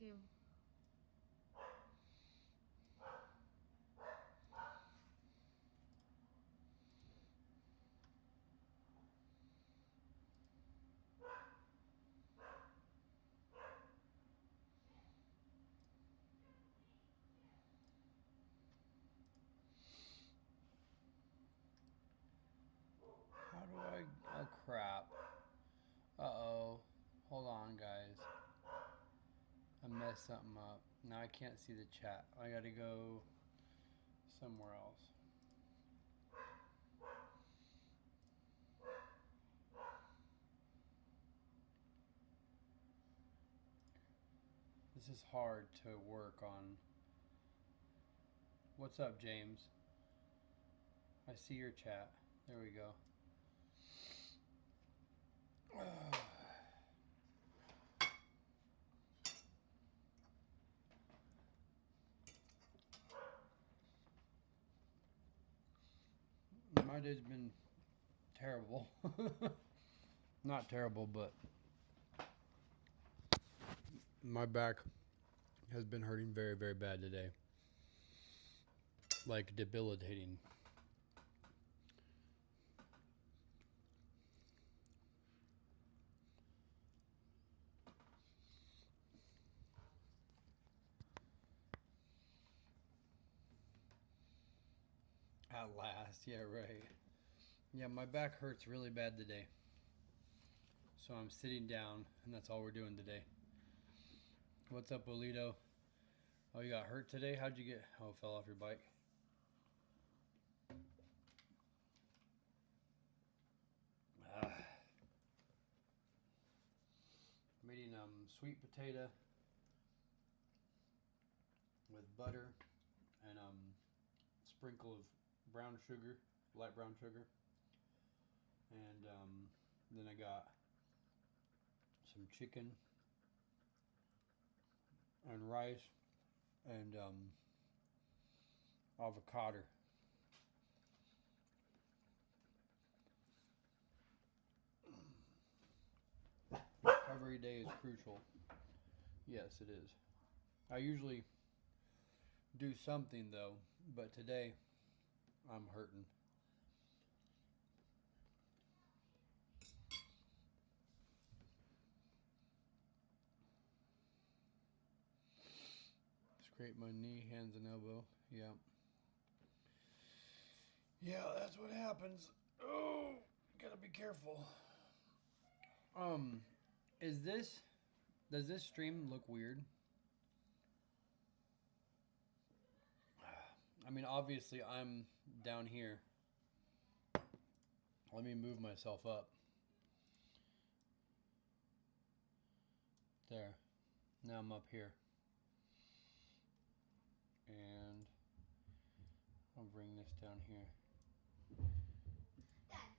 too. How do I... Oh, crap. Uh-oh. Hold on, guys. I messed something up. Now I can't see the chat. I gotta go somewhere else. This is hard to work on. What's up, James? I see your chat. There we go. My day's been terrible. Not terrible, but my back has been hurting very, very bad today. Like debilitating. At last, yeah, right. Yeah, my back hurts really bad today. So I'm sitting down, and that's all we're doing today. What's up, Olito? Oh, you got hurt today? How'd you get... Oh, fell off your bike. I'm eating sweet potato with butter and sprinkle of brown sugar, light brown sugar. And then I got some chicken and rice and avocado. Every day is crucial. Yes, it is. I usually do something though, but today I'm hurting. Scrape my knee, hands and elbow. Yeah. Yeah, that's what happens. Oh, gotta be careful. Does this stream look weird? I mean, obviously I'm down here. Let me move myself up. There. Now I'm up here. And I'll bring this down here. Dad,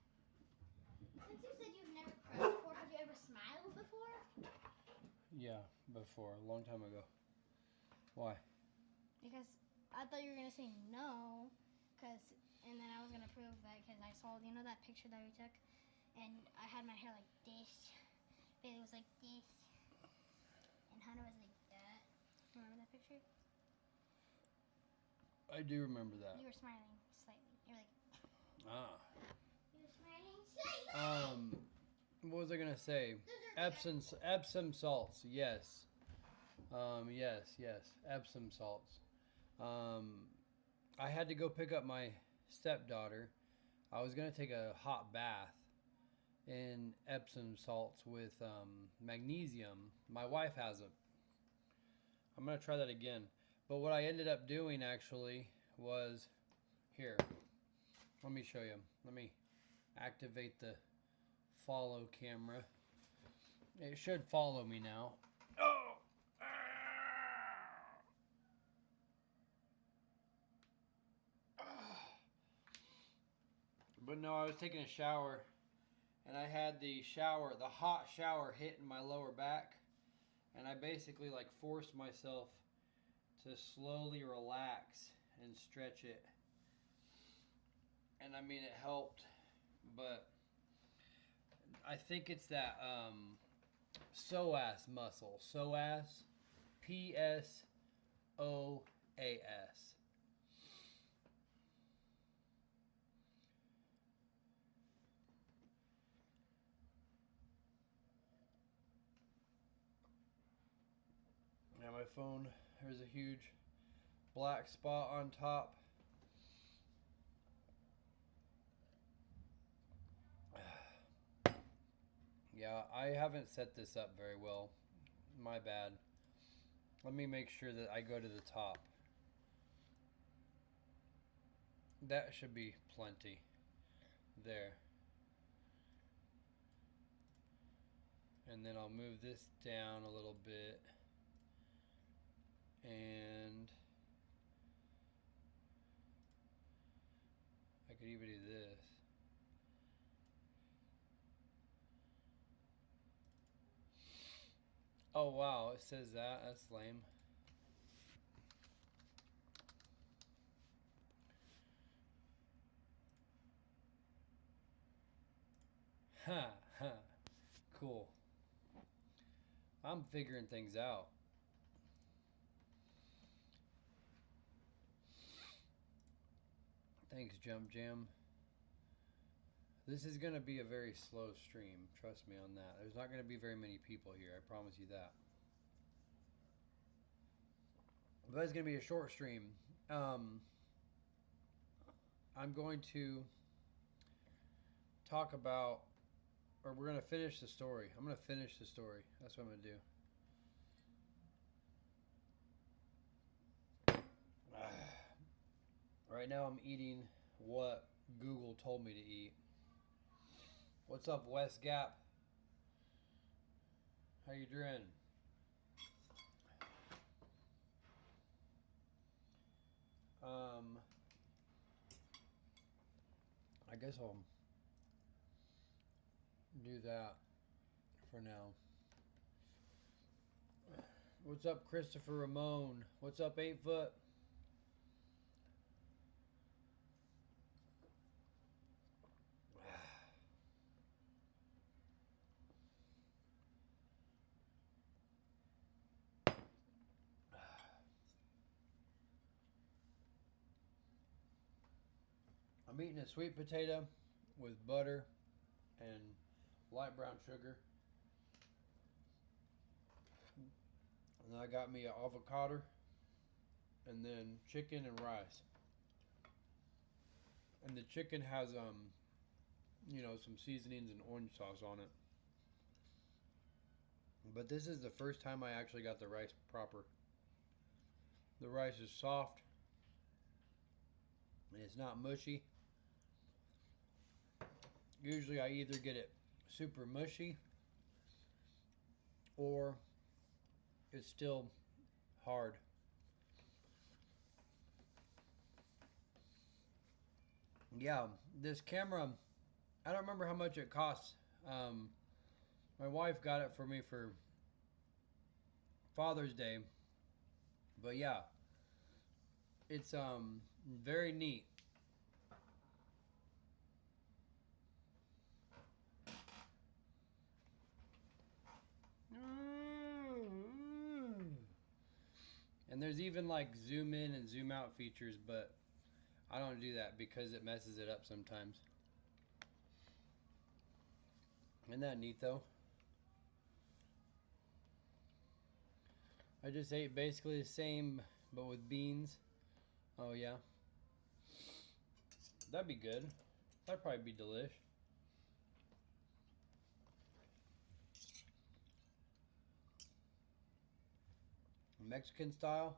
since you said you've never cried before, have you ever smiled before? Yeah, before, a long time ago. Why? Because I thought you were gonna say no, and then I was gonna prove that because I saw, you know, that picture that we took, and I had my hair like this, Bailey was like this, and Hunter was like that. Remember that picture? I do remember that. You were smiling slightly. You're like. Ah. You were smiling slightly. What was I gonna say? Epsom salts. Yes. Yes. Epsom salts. I had to go pick up my stepdaughter. I was gonna take a hot bath in Epsom salts with magnesium. My wife has it. I'm gonna try that again. But what I ended up doing actually was here. Let me show you. Let me activate the follow camera. It should follow me now. Oh! But no, I was taking a shower and I had the hot shower hitting my lower back, and I basically like forced myself to slowly relax and stretch it. And I mean, it helped, but I think it's that psoas muscle, psoas, PSOAS. Now my phone, there's a huge black spot on top. Yeah, I haven't set this up very well. My bad. Let me make sure that I go to the top. That should be plenty. There. And then I'll move this down a little bit. And I could even do this. Oh wow, it says that. That's lame. Ha ha. Cool. I'm figuring things out. Thanks, Jump Jam. This is going to be a very slow stream. Trust me on that. There's not going to be very many people here. I promise you that. But it's going to be a short stream. I'm going to talk about, or we're going to finish the story. I'm going to finish the story. That's what I'm going to do. Right now I'm eating what Google told me to eat. What's up, West Gap? How you doing? I guess I'll do that for now. What's up, Christopher Ramon? What's up, 8 Foot? I'm eating a sweet potato with butter and light brown sugar. And I got me an avocado and then chicken and rice. And the chicken has some seasonings and orange sauce on it. But this is the first time I actually got the rice proper. The rice is soft and it's not mushy. Usually I either get it super mushy or it's still hard. Yeah, this camera, I don't remember how much it costs. My wife got it for me for Father's Day. But yeah, it's very neat. And there's even like zoom in and zoom out features, but I don't do that because it messes it up sometimes. Isn't that neat though? I just ate basically the same but with beans. Oh yeah. That'd be good. That'd probably be delish. Mexican style.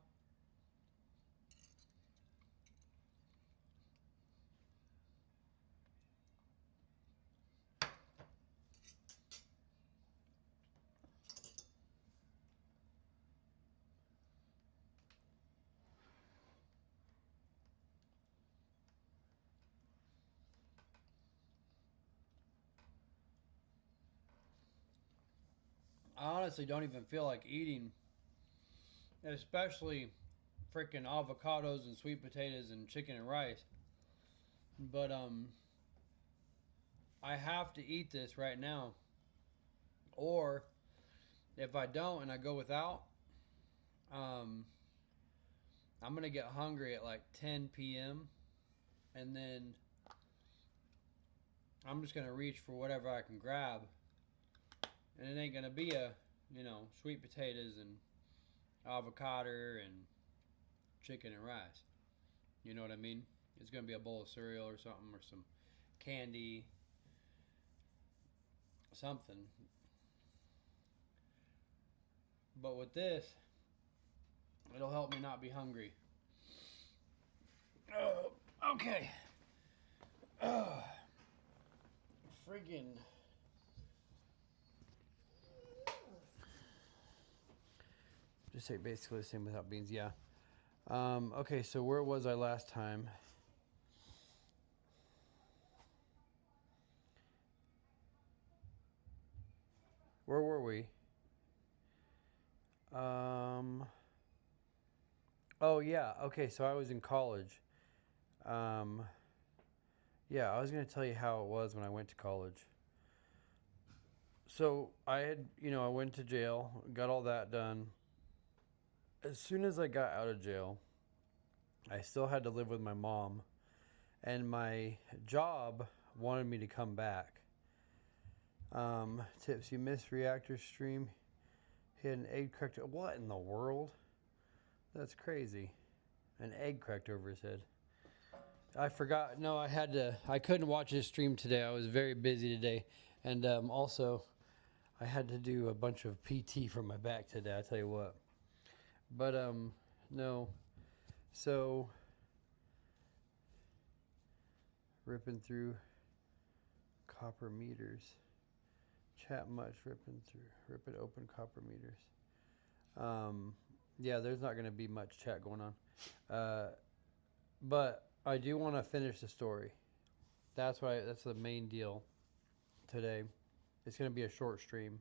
I honestly don't even feel like eating, especially freaking avocados and sweet potatoes and chicken and rice. But I have to eat this right now. Or if I don't and I go without, I'm gonna get hungry at like 10 p.m. and then I'm just gonna reach for whatever I can grab, and it ain't gonna be a, sweet potatoes and avocado and chicken and rice. You know what I mean? It's gonna be a bowl of cereal or something, or some candy, something. But with this, it'll help me not be hungry. Okay. Friggin'. Just say basically the same without beans, yeah. Okay, so where was I last time? Where were we? Oh yeah, okay, so I was in college. Um, yeah, I was gonna tell you how it was when I went to college. So I had, I went to jail, got all that done. As soon as I got out of jail, I still had to live with my mom, and my job wanted me to come back. Tips, you missed reactor stream. He had an egg cracked. What in the world? That's crazy. An egg cracked over his head. I forgot. No, I couldn't watch his stream today. I was very busy today. And also, I had to do a bunch of PT for my back today. I tell you what. But, no. So, ripping through copper meters. Chat much, ripping open copper meters. Yeah, there's not going to be much chat going on. But I do want to finish the story. That's the main deal today. It's going to be a short stream.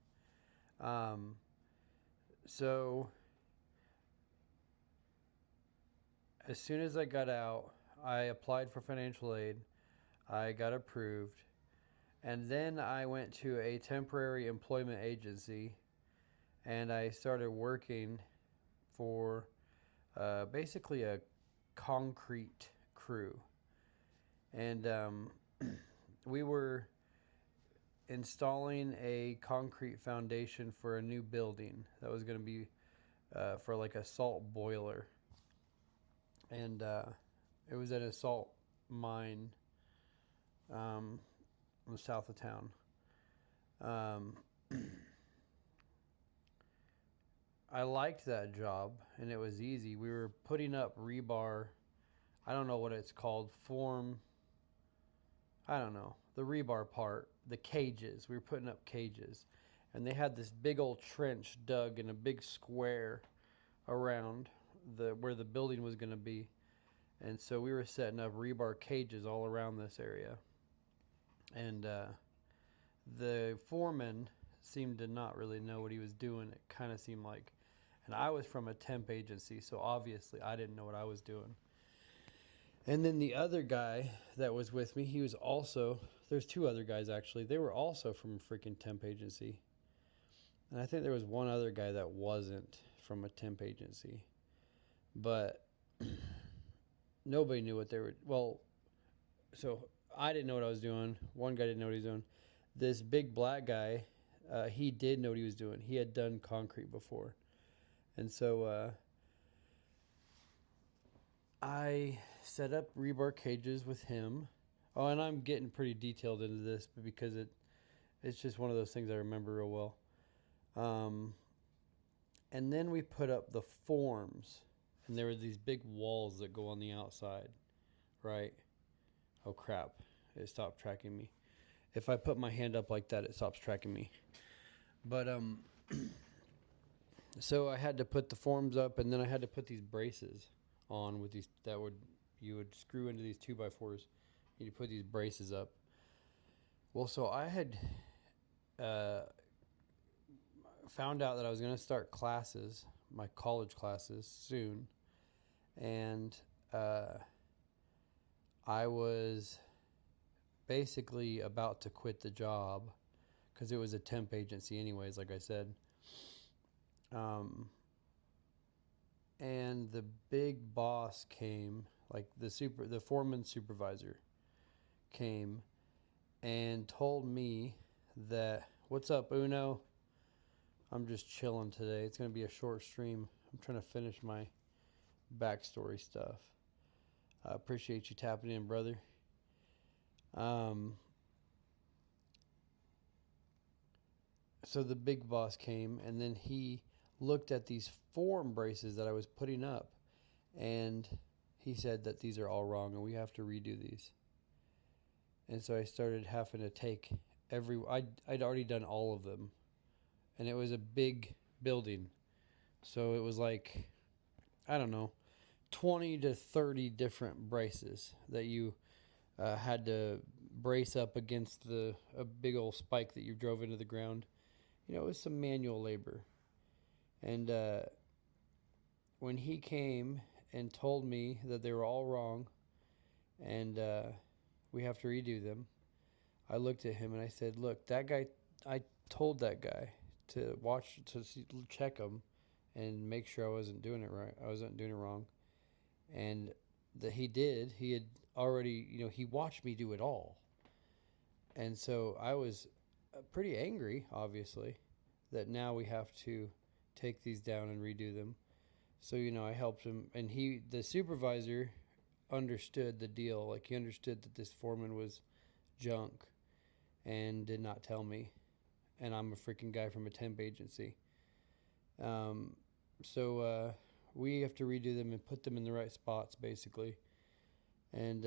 So as soon as I got out, I applied for financial aid. I got approved. And then I went to a temporary employment agency, and I started working for basically a concrete crew. And we were installing a concrete foundation for a new building that was going to be for like a salt boiler. And it was at a salt mine in the south of town. I liked that job, and it was easy. We were putting up rebar. I don't know what it's called. I don't know. The rebar part. The cages. We were putting up cages. And they had this big old trench dug in a big square around where the building was going to be. And so we were setting up rebar cages all around this area. And the foreman seemed to not really know what he was doing. It kind of seemed like. And I was from a temp agency, so obviously I didn't know what I was doing. And then the other guy that was with me, he was also, there's two other guys actually. They were also from a freaking temp agency. And I think there was one other guy that wasn't from a temp agency. But nobody knew what they were, so I didn't know what I was doing. One guy didn't know what he was doing. This big black guy, he did know what he was doing. He had done concrete before. And so I set up rebar cages with him. Oh, and I'm getting pretty detailed into this because it's just one of those things I remember real well. And then we put up the forms, and there were these big walls that go on the outside, right? Oh crap, it stopped tracking me. If I put my hand up like that, it stops tracking me. But so I had to put the forms up, and then I had to put these braces on with these you would screw into these 2x4s. You put these braces up. Well, so I had found out that I was going to start classes, my college classes, soon, and I was basically about to quit the job because it was a temp agency anyways, like I said. and the big boss came, like the foreman supervisor came and told me that, "What's up, Uno? I'm just chilling today. It's going to be a short stream. I'm trying to finish my backstory stuff. I appreciate you tapping in, brother." So the big boss came, and then he looked at these form braces that I was putting up, and he said that these are all wrong and we have to redo these. And so I started having to take I'd already done all of them, and it was a big building. So it was like, I don't know, 20 to 30 different braces that you had to brace up against a big old spike that you drove into the ground. You know, it was some manual labor. And when he came and told me that they were all wrong and we have to redo them, I looked at him and I said, "Look, that guy, I told that guy to check them and make sure I wasn't doing it right. I wasn't doing it wrong." And that he did. He had already, he watched me do it all. And so I was pretty angry, obviously, that now we have to take these down and redo them. So, I helped him. And the supervisor understood the deal. Like, he understood that this foreman was junk and did not tell me. And I'm a freaking guy from a temp agency. So we have to redo them and put them in the right spots, basically. And,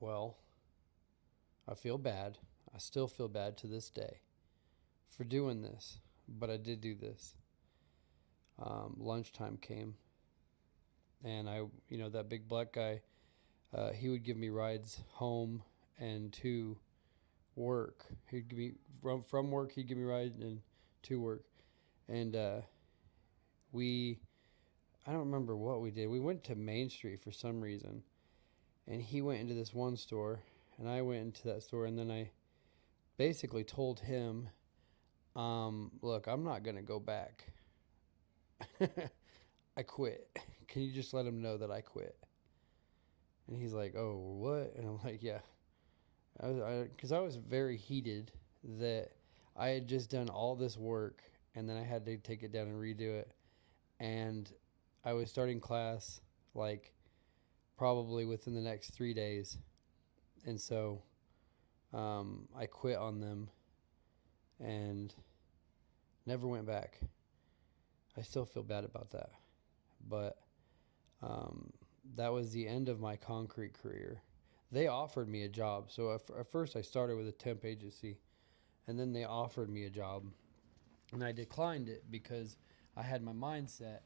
well, I feel bad. I still feel bad to this day for doing this, but I did do this. Lunchtime came, and that big black guy, he would give me rides home and to work. He'd give me from work. He'd give me rides and to work, and I don't remember what we did. We went to Main Street for some reason, and he went into this one store, and I went into that store, and then I basically told him, "Look, I'm not gonna go back. I quit. Can you just let him know that I quit?" And he's like, "Oh, what?" And I'm like, "Yeah." Because I was very heated that I had just done all this work, and then I had to take it down and redo it. And I was starting class, like, probably within the next 3 days. And so I quit on them and never went back. I still feel bad about that. But that was the end of my concrete career. They offered me a job. So at first I started with a temp agency, and then they offered me a job. And I declined it because I had my mindset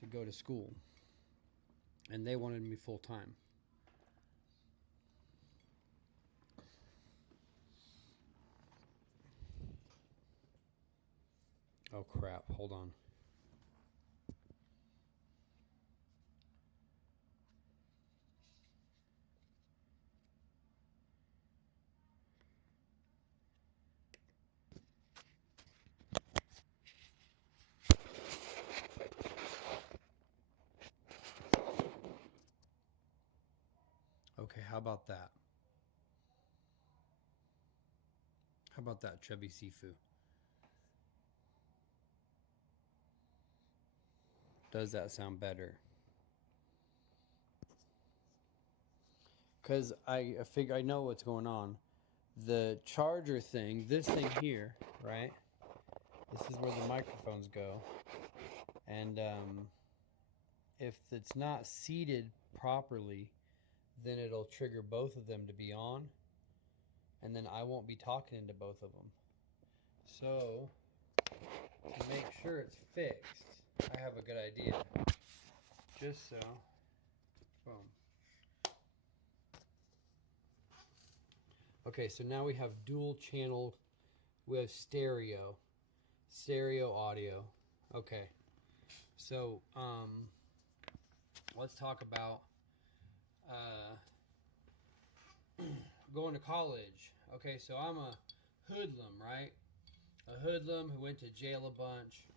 to go to school. And they wanted me full time. Oh, crap. Hold on. Okay, how about that? How about that, Chubby Sifu? Does that sound better? Because I figure I know what's going on. The charger thing, this thing here, right? This is where the microphones go. And if it's not seated properly, then it'll trigger both of them to be on. And then I won't be talking into both of them. So, to make sure it's fixed, I have a good idea. Just so. Boom. Okay, so now we have dual channel. We have stereo audio. Okay. So, let's talk about going to college. Okay, so I'm a hoodlum, right? A hoodlum who went to jail a bunch,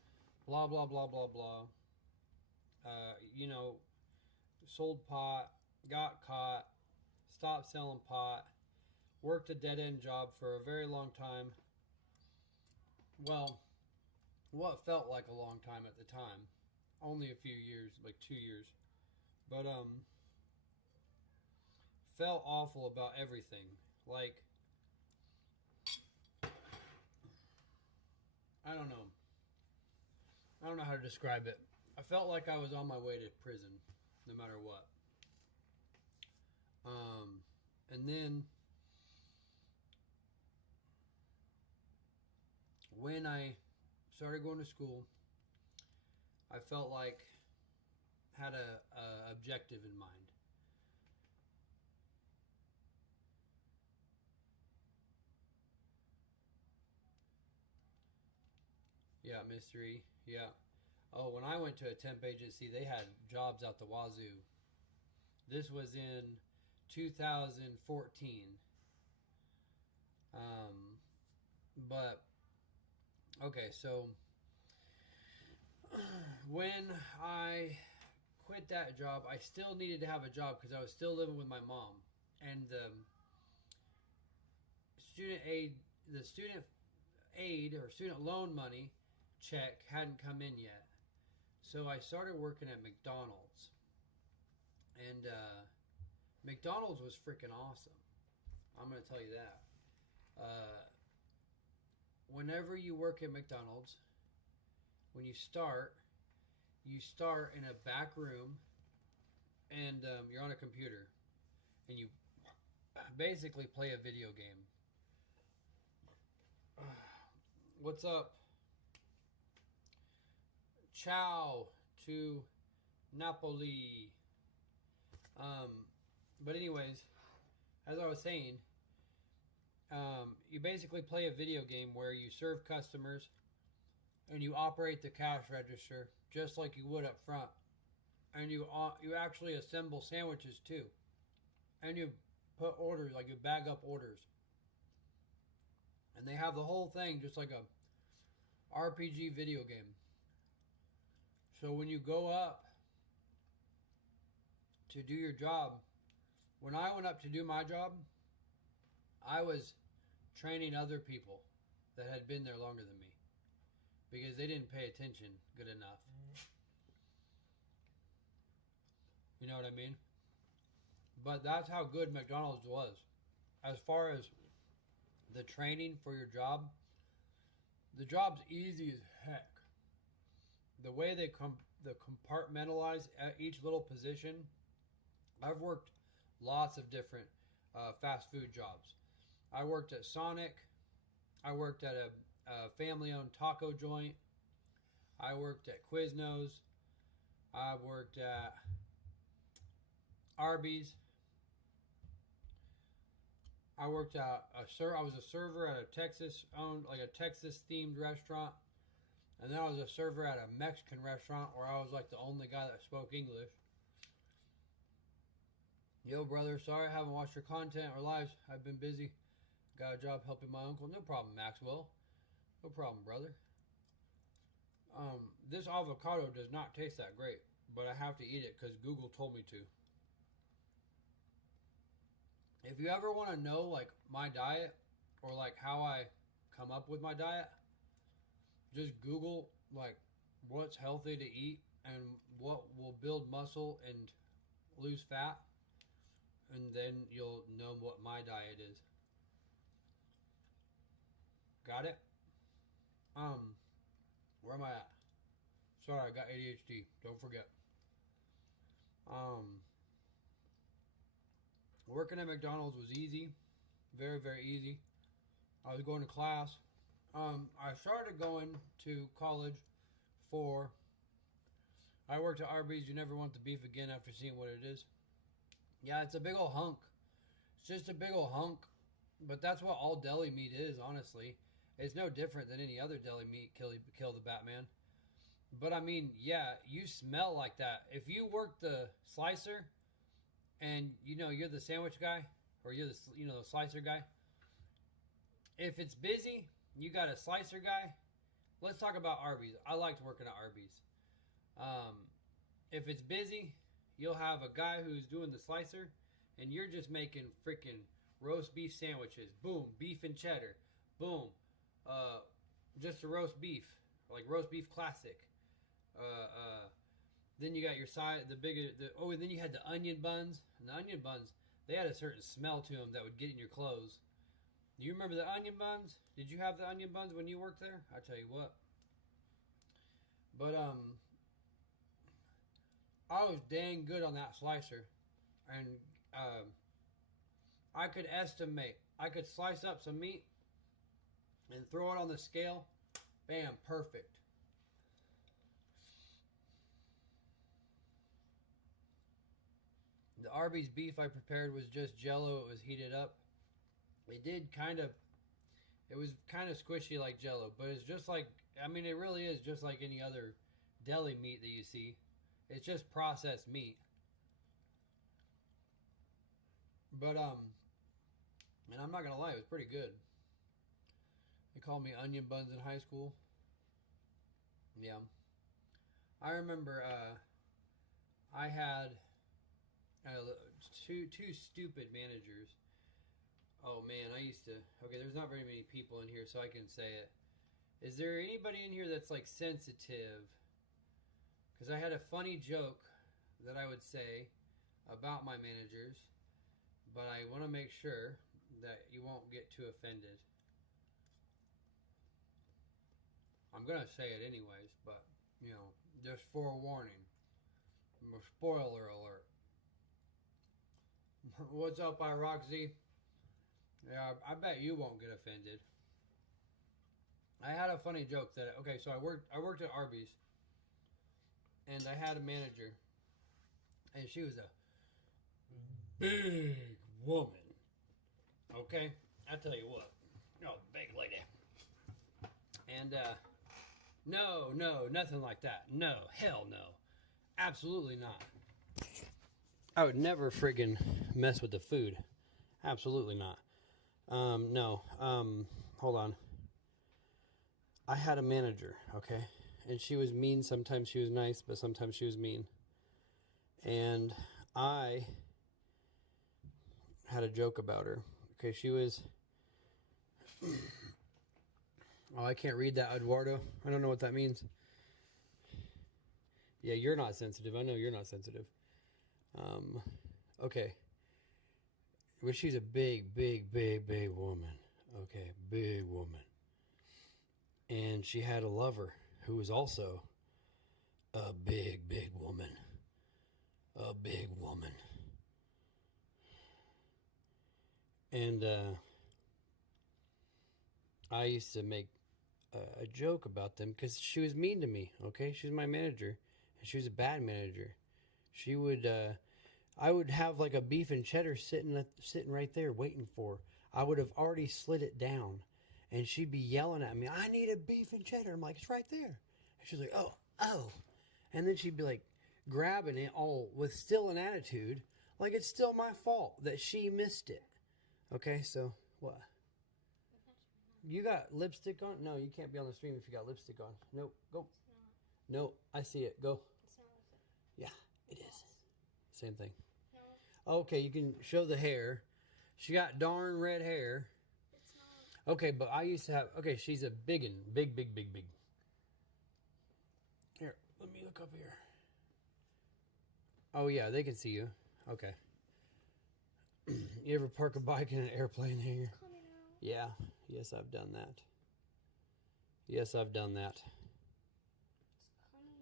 blah blah blah blah blah. You know, sold pot, got caught, stopped selling pot, worked a dead end job for a very long time. Well, what felt like a long time at the time, only a few years, like 2 years, but felt awful about everything. Like, I don't know. I don't know how to describe it. I felt like I was on my way to prison, no matter what. And then when I started going to school, I felt like had a objective in mind. Yeah, mystery. Yeah. Oh, when I went to a temp agency, they had jobs out the wazoo. This was in 2014. But okay, so when I quit that job, I still needed to have a job because I was still living with my mom, and student aid, the student aid or student loan money check hadn't come in yet. So I started working at McDonald's, and McDonald's was freaking awesome. I'm gonna tell you that. Whenever you work at McDonald's, when you start in a back room, and you're on a computer, and you basically play a video game. What's up? Ciao to Napoli. But anyways, as I was saying, you basically play a video game where you serve customers and you operate the cash register just like you would up front, and you actually assemble sandwiches too, and you put orders, like you bag up orders, and they have the whole thing just like a RPG video game. So when you go up to do your job, when I went up to do my job, I was training other people that had been there longer than me because they didn't pay attention good enough. You know what I mean? But that's how good McDonald's was. As far as the training for your job, the job's easy as heck. The way they compartmentalize each little position. I've worked lots of different fast food jobs. I worked at Sonic. I worked at a family-owned taco joint. I worked at Quiznos. I worked at Arby's. I worked at I was a server at a Texas themed restaurant, and then I was a server at a Mexican restaurant where I was like the only guy that spoke English. Yo, brother, sorry I haven't watched your content or lives. I've been busy. Got a job helping my uncle. No problem, Maxwell. No problem, brother. This avocado does not taste that great, but I have to eat it because Google told me to. If you ever want to know like my diet or like how I come up with my diet, just Google like what's healthy to eat and what will build muscle and lose fat, and then you'll know what my diet is. Got it? Where am I at? Sorry, I got ADHD. Don't forget. Working at McDonald's was easy. Very, very easy. I was going to class. I started going to college for... I worked at Arby's. You never want the beef again after seeing what it is. Yeah, it's a big old hunk. It's just a big old hunk. But that's what all deli meat is, honestly. It's no different than any other deli meat, kill the Batman. But I mean, yeah, you smell like that. If you work the slicer and you're the sandwich guy, or you're the the slicer guy, if it's busy, you got a slicer guy, let's talk about Arby's. I liked working at Arby's. If it's busy, you'll have a guy who's doing the slicer, and you're just making freaking roast beef sandwiches. Boom, beef and cheddar. Boom, just a roast beef, like roast beef classic. Then you got your side, and then you had the onion buns. And the onion buns, they had a certain smell to them that would get in your clothes. Do you remember the onion buns? Did you have the onion buns when you worked there? I tell you what. But I was dang good on that slicer, and I could estimate. I could slice up some meat and throw it on the scale. Bam, perfect. The Arby's beef I prepared was just Jello. It was heated up. It was kind of squishy like Jello, but it's just like, I mean, it really is just like any other deli meat that you see. It's just processed meat. But, and I'm not gonna lie, it was pretty good. They called me onion buns in high school. Yeah. I remember, I had two stupid managers. Oh man, okay, there's not very many people in here, so I can say it. Is there anybody in here that's like sensitive? Because I had a funny joke that I would say about my managers, but I want to make sure that you won't get too offended. I'm going to say it anyways, but, you know, just forewarning. Spoiler alert. What's up, Roxy? Yeah, I bet you won't get offended. I had a funny joke that, okay, so I worked at Arby's, and I had a manager, and she was a big woman. Okay, I tell you what, big lady. And no, nothing like that. No, hell no, absolutely not. I would never friggin' mess with the food. Absolutely not. No. Hold on. I had a manager, okay? And she was mean. Sometimes she was nice, but sometimes she was mean. And I had a joke about her. Okay, she was... Oh, I can't read that, Eduardo. I don't know what that means. Yeah, you're not sensitive. I know you're not sensitive. Okay. But she's a big woman. Okay, big woman. And she had a lover who was also a big woman. A big woman. And I used to make a joke about them because she was mean to me, okay? She was my manager, and she was a bad manager. She would... I would have like a beef and cheddar sitting right there waiting for her. I would have already slid it down, and she'd be yelling at me, "I need a beef and cheddar." I'm like, "It's right there." And she's like, "Oh." And then she'd be like grabbing it all with still an attitude, like it's still my fault that she missed it. Okay, so what? You got lipstick on? No, you can't be on the stream if you got lipstick on. Nope, go. No, I see it. Go. It's not lipstick. Yeah, it is. Same thing. Okay, you can show the hair. She got darn red hair. It's not. Okay, but I used to have... Okay, she's a big. Here, let me look up here. Oh, yeah, they can see you. Okay. You ever park a bike in an airplane hangar? It's coming out. Yeah. Yes, I've done that. Yes, I've done that. It's coming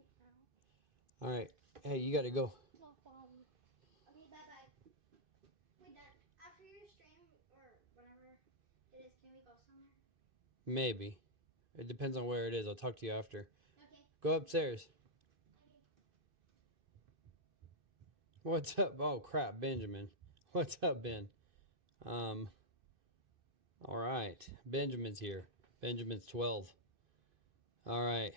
out. All right. Hey, you got to go. Okay, bye-bye. Wait, Dad, after your stream, or whatever it is, can we go somewhere? Maybe. It depends on where it is. I'll talk to you after. Okay. Go upstairs. Okay. What's up? Oh, crap, Benjamin. What's up, Ben? All right. Benjamin's here. Benjamin's 12. All right.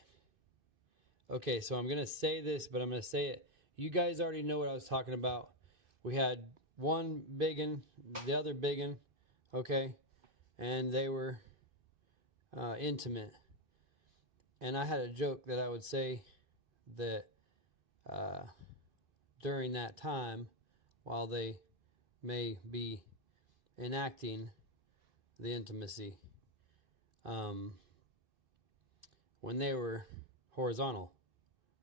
Okay, so I'm going to say this, but I'm going to say it. You guys already know what I was talking about. We had one biggin, the other biggin, okay? And they were intimate. And I had a joke that I would say that during that time, while they may be enacting the intimacy, when they were horizontal,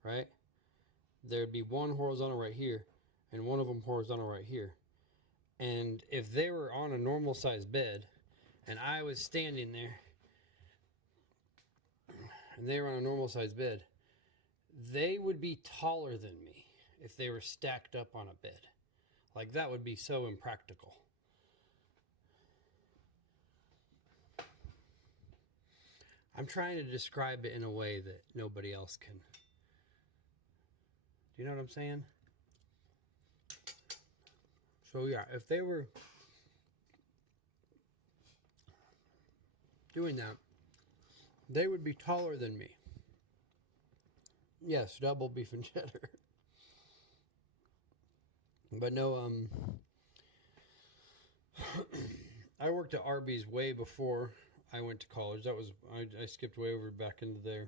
right? There'd be one horizontal right here and one of them horizontal right here. And if they were on a normal sized bed and I was standing there and they were on a normal sized bed, they would be taller than me if they were stacked up on a bed. Like, that would be so impractical. I'm trying to describe it in a way that nobody else can. Do you know what I'm saying? So yeah, if they were doing that, they would be taller than me. Yes, double beef and cheddar. But no, I worked at Arby's way before I went to college. That was, I skipped way over back into there.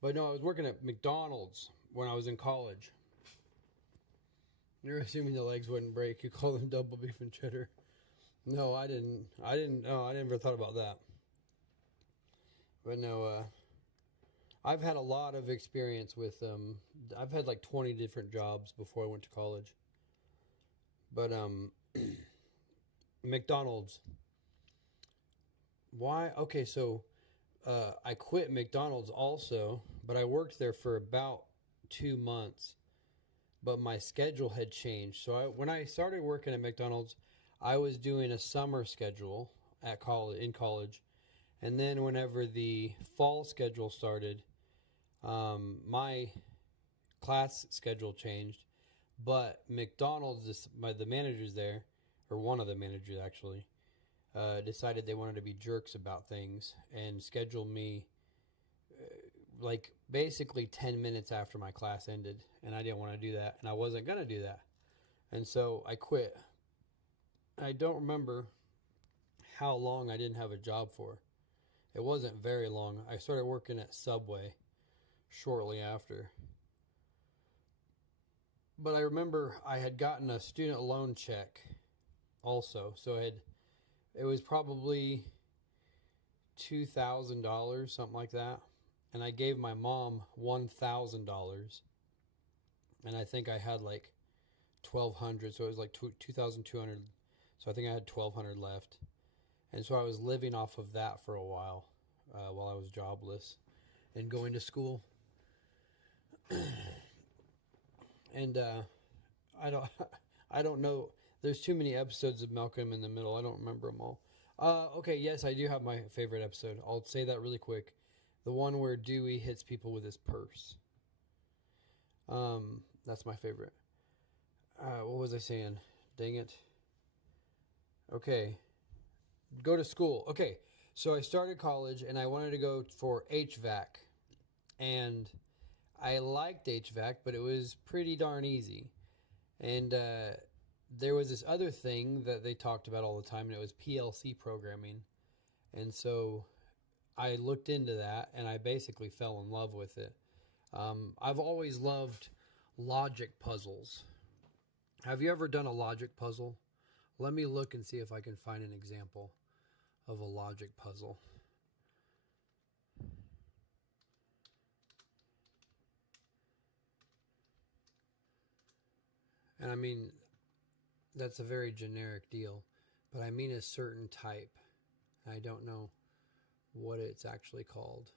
But no, I was working at McDonald's when I was in college. You're assuming the legs wouldn't break. You call them double beef and cheddar. No, I didn't. No, I never thought about that. But no, I've had a lot of experience with, I've had like 20 different jobs before I went to college. But, McDonald's. Why? Okay, so, I quit McDonald's also, but I worked there for about 2 months. But my schedule had changed. So when I started working at McDonald's, I was doing a summer schedule at college. And then whenever the fall schedule started, my class schedule changed. But McDonald's, the managers there, or one of the managers actually, decided they wanted to be jerks about things and scheduled me like basically 10 minutes after my class ended, and I didn't want to do that, and I wasn't going to do that. And so I quit. I don't remember how long I didn't have a job for. It wasn't very long. I started working at Subway shortly after. But I remember I had gotten a student loan check also. So it was probably $2,000, something like that. And I gave my mom $1,000. And I think I had like $1,200. So it was like $2,200. So I think I had $1,200 left. And so I was living off of that for a while I was jobless and going to school. And I don't know. There's too many episodes of Malcolm in the Middle. I don't remember them all. Okay, yes, I do have my favorite episode. I'll say that really quick. The one where Dewey hits people with his purse. That's my favorite. What was I saying? Dang it. Okay. Go to school. Okay, so I started college and I wanted to go for HVAC. And I liked HVAC, but it was pretty darn easy. And there was this other thing that they talked about all the time, and it was PLC programming. And so I looked into that, and I basically fell in love with it. I've always loved logic puzzles. Have you ever done a logic puzzle? Let me look and see if I can find an example of a logic puzzle. And I mean, that's a very generic deal, but I mean a certain type. I don't know what it's actually called.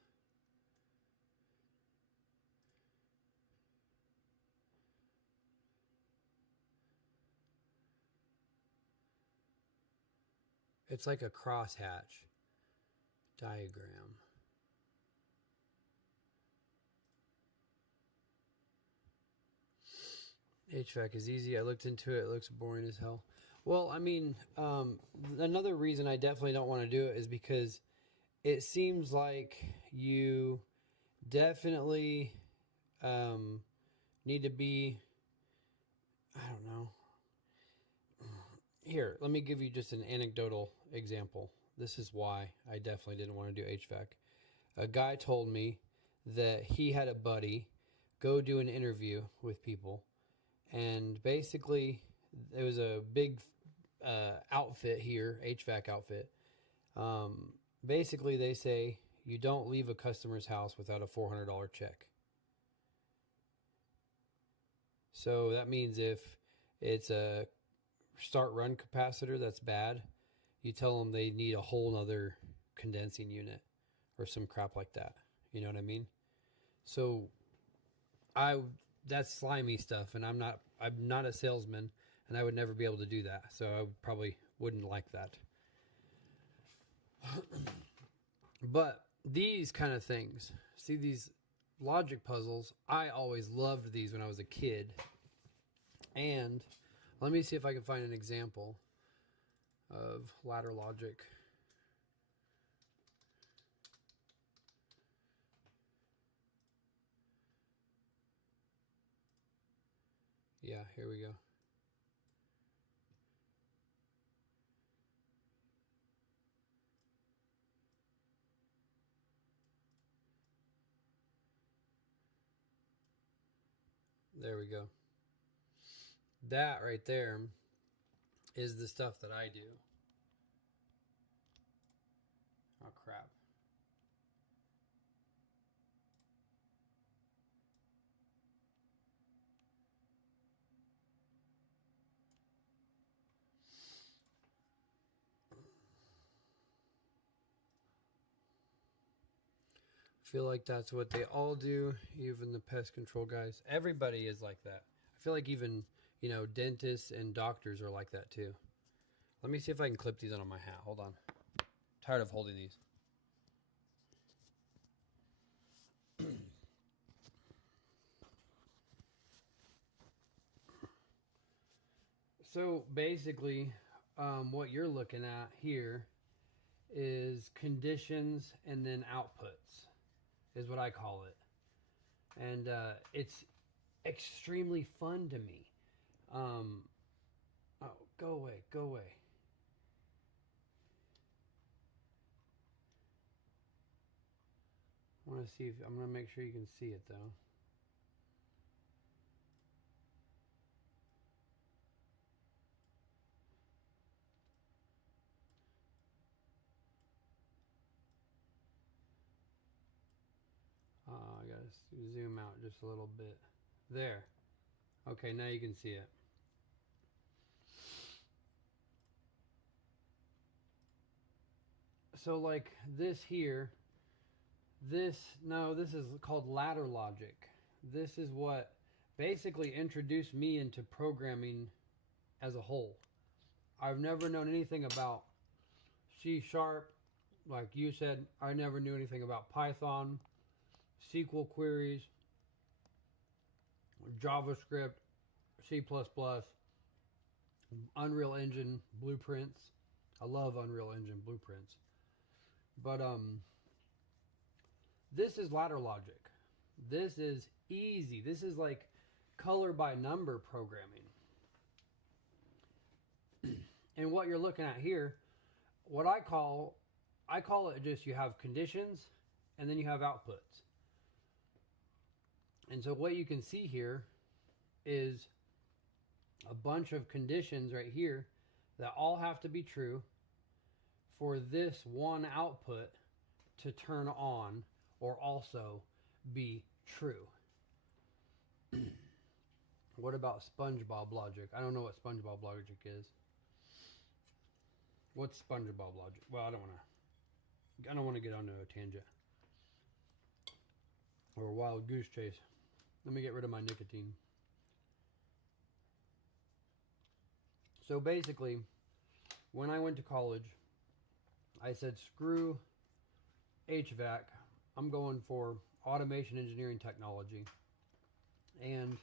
It's like a crosshatch diagram. HVAC is easy. I looked into it. It looks boring as hell. Well, I mean, another reason I definitely don't want to do it is because it seems like you definitely need to be, I don't know. Here, let me give you just an anecdotal example. This is why I definitely didn't want to do HVAC. A guy told me that he had a buddy go do an interview with people, and basically it was a big outfit here, HVAC outfit. Basically, they say you don't leave a customer's house without a $400 check. So that means if it's a start run capacitor that's bad, you tell them they need a whole nother condensing unit or some crap like that. You know what I mean? So that's slimy stuff, and I'm not a salesman, and I would never be able to do that. So I probably wouldn't like that. But these kind of things, see these logic puzzles, I always loved these when I was a kid. And let me see if I can find an example of ladder logic. Yeah, here we go. There we go. That right there is the stuff that I do. Oh, crap. I feel like that's what they all do, even the pest control guys. Everybody is like that. I feel like even, dentists and doctors are like that too. Let me see if I can clip these on my hat. Hold on. I'm tired of holding these. So basically, what you're looking at here is conditions and then outputs is what I call it. And it's extremely fun to me. Oh, go away, go away. I want to see if I'm going to make sure you can see it though. I got to zoom out just a little bit. There. Okay, now you can see it. So like this here, this is called ladder logic. This is what basically introduced me into programming as a whole. I've never known anything about C#, like you said. I never knew anything about Python, SQL queries, JavaScript, C++, Unreal Engine blueprints. I love Unreal Engine blueprints. But this is ladder logic. This is easy. This is like color by number programming. And what you're looking at here, what I call it just, you have conditions and then you have outputs. And so what you can see here is a bunch of conditions right here that all have to be true for this one output to turn on or also be true. What about SpongeBob logic? I don't know what SpongeBob logic is. What's SpongeBob logic? Well, I don't want to get onto a tangent or a wild goose chase. Let me get rid of my nicotine. So basically, when I went to college, I said, screw HVAC. I'm going for automation engineering technology. And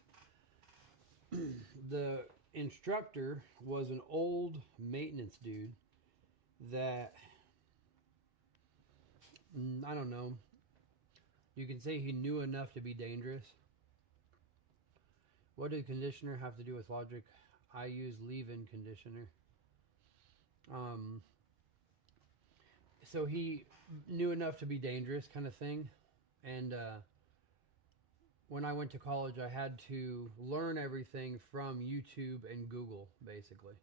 the instructor was an old maintenance dude that, I don't know, you can say he knew enough to be dangerous. What did conditioner have to do with logic? I use leave-in conditioner. So he knew enough to be dangerous, kind of thing. And when I went to college, I had to learn everything from YouTube and Google, basically.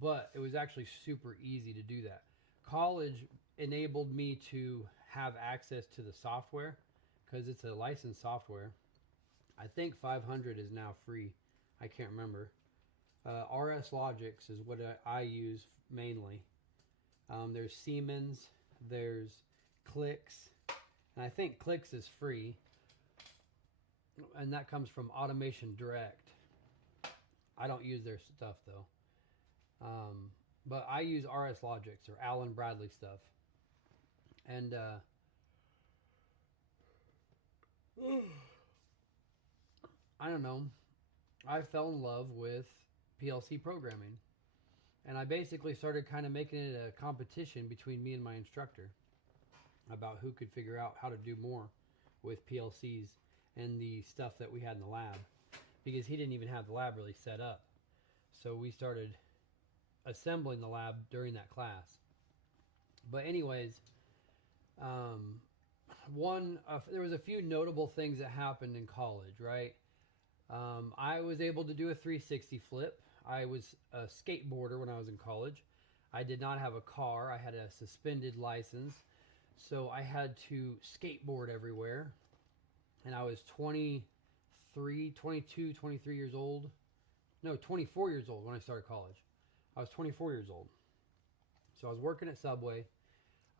But it was actually super easy to do that. College enabled me to have access to the software because it's a licensed software. I think 500 is now free. I can't remember. RS Logix is what I use mainly. There's Siemens, there's Clicks, and I think Clicks is free, and that comes from Automation Direct. I don't use their stuff though. But I use RS Logix or Allen Bradley stuff. And I don't know. I fell in love with PLC programming. And I basically started kind of making it a competition between me and my instructor about who could figure out how to do more with PLCs and the stuff that we had in the lab. Because he didn't even have the lab really set up. So we started assembling the lab during that class. But anyways, there was a few notable things that happened in college, right? I was able to do a 360 flip. I was a skateboarder when I was in college. I did not have a car. I had a suspended license. So I had to skateboard everywhere. And I was 23 years old. No, 24 years old when I started college. I was 24 years old. So I was working at Subway.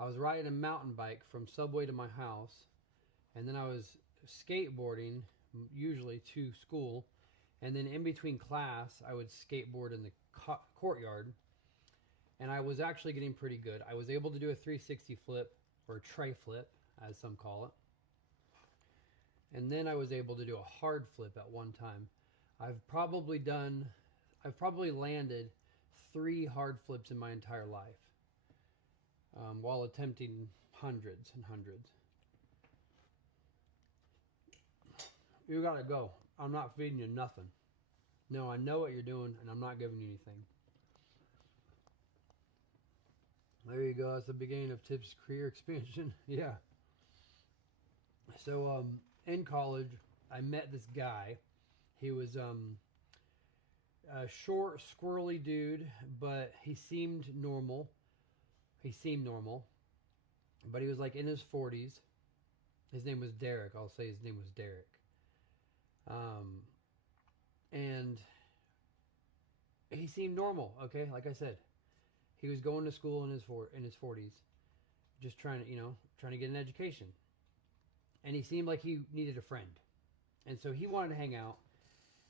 I was riding a mountain bike from Subway to my house. And then I was skateboarding, usually to school. And then in between class, I would skateboard in the courtyard. And I was actually getting pretty good. I was able to do a 360 flip, or a tray flip, as some call it. And then I was able to do a hard flip at one time. I've probably landed 3 hard flips in my entire life, while attempting hundreds and hundreds. You gotta go. I'm not feeding you nothing. No, I know what you're doing, and I'm not giving you anything. There you go. That's the beginning of Tip's career expansion. Yeah. So, in college, I met this guy. He was a short, squirrely dude, but he seemed normal. But he was like in his 40s. His name was Derek. I'll say his name was Derek. And he seemed normal, okay? Like I said, he was going to school in his 40s, just trying to get an education. And he seemed like he needed a friend. And so he wanted to hang out.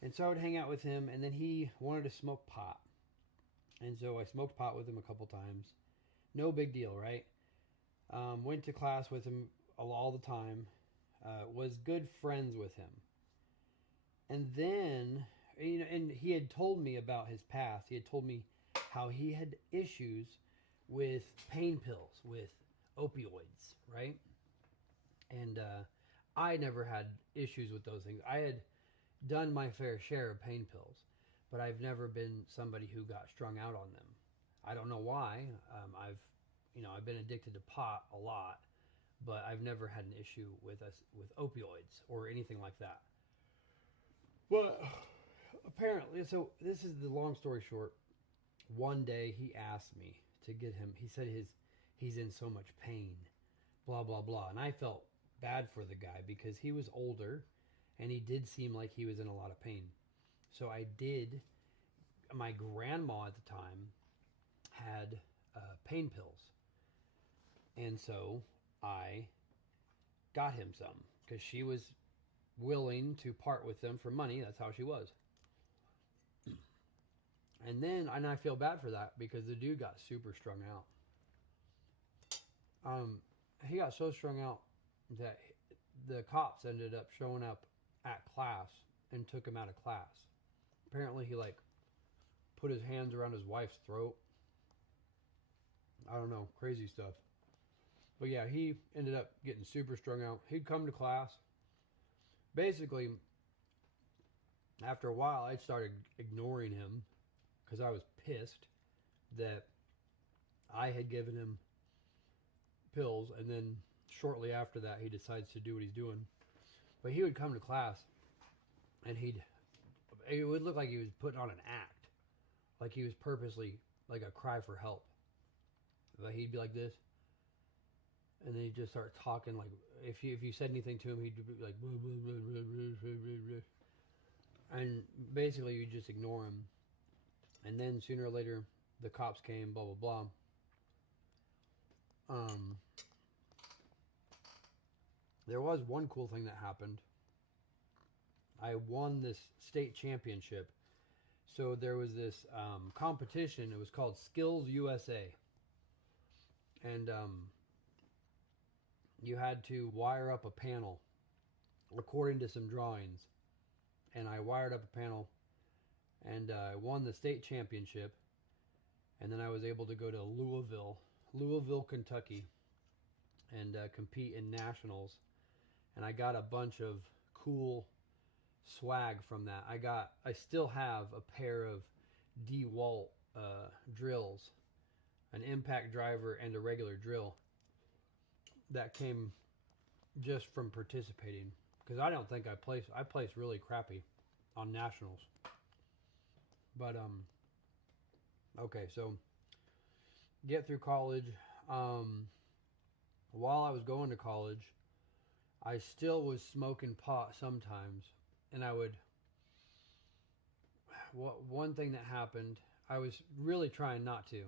And so I would hang out with him, and then he wanted to smoke pot. And so I smoked pot with him a couple times. No big deal, right? Went to class with him all the time. Was good friends with him. And then, and he had told me about his past. He had told me how he had issues with pain pills, with opioids, right? And I never had issues with those things. I had done my fair share of pain pills, but I've never been somebody who got strung out on them. I don't know why. I've been addicted to pot a lot, but I've never had an issue with opioids or anything like that. But apparently, so this is the long story short. One day he asked me to get him. He said he's in so much pain, blah blah blah, and I felt bad for the guy because he was older, and he did seem like he was in a lot of pain. So I did. My grandma at the time had pain pills, and so I got him some because she was willing to part with them for money. That's how she was. And I feel bad for that because the dude got super strung out. He got so strung out that the cops ended up showing up at class and took him out of class. Apparently he put his hands around his wife's throat. I don't know, crazy stuff. But yeah, he ended up getting super strung out. He'd come to class. Basically, after a while, I started ignoring him because I was pissed that I had given him pills, and then shortly after that, he decides to do what he's doing. But he would come to class, and it would look like he was putting on an act, like he was purposely like a cry for help. Like he'd be like this, and then he'd just start talking like if you said anything to him, he'd be like blah, blah, blah, blah, blah, blah, blah. And basically you just ignore him. And then sooner or later the cops came, blah blah blah. There was one cool thing that happened. I won this state championship. So there was this competition. It was called Skills USA. And you had to wire up a panel according to some drawings. And I wired up a panel, and I won the state championship. And then I was able to go to Louisville, Kentucky, and compete in nationals. And I got a bunch of cool swag from that. I still have a pair of DeWalt drills, an impact driver and a regular drill that came just from participating, because I don't think I placed really crappy on nationals. But okay, so get through college. While I was going to college, I still was smoking pot sometimes, and one thing that happened, I was really trying not to,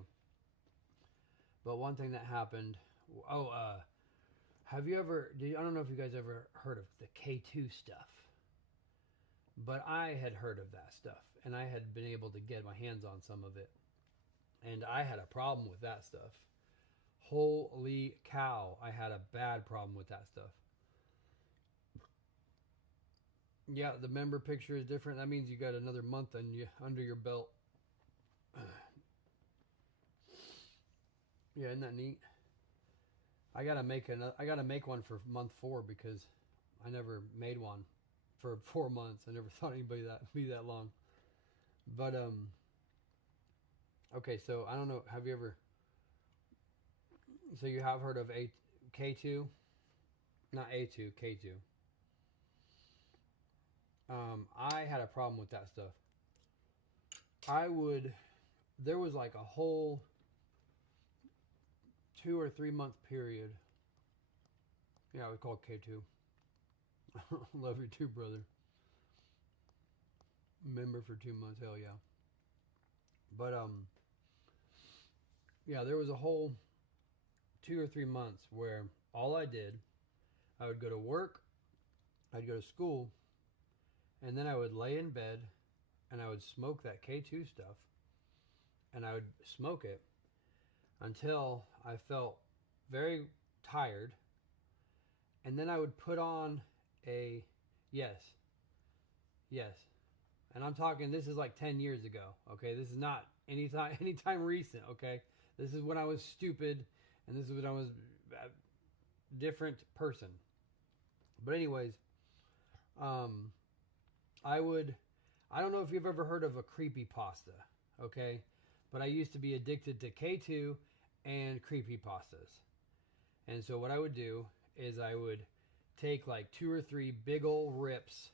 but one thing that happened, have you ever, I don't know if you guys ever heard of the K2 stuff, but I had heard of that stuff, and I had been able to get my hands on some of it, and I had a problem with that stuff. Holy cow, I had a bad problem with that stuff. Yeah, the member picture is different. That means you got another month under your belt. Yeah, isn't that neat? I gotta make one for month 4 because I never made one for 4 months. I never thought anybody be that long. But okay, so I don't know. Have you ever? So you have heard of K2? Not A2, K2. I had a problem with that stuff. There was like a whole 2 or 3 month period. Yeah, it was called K2. Love you too, brother. Member for 2 months, hell yeah. But yeah, there was a whole 2 or 3 months where all I did, I would go to work, I'd go to school, and then I would lay in bed and I would smoke that K2 stuff, and I would smoke it until I felt very tired, and then I would put on yes, and I'm talking, this is like 10 years ago, okay? This is not anytime recent, okay? This is when I was stupid, and this is when I was a different person. But anyways, I don't know if you've ever heard of a creepypasta, okay? But I used to be addicted to K2 and creepypastas. And so what I would do is I would take like 2 or 3 big old rips,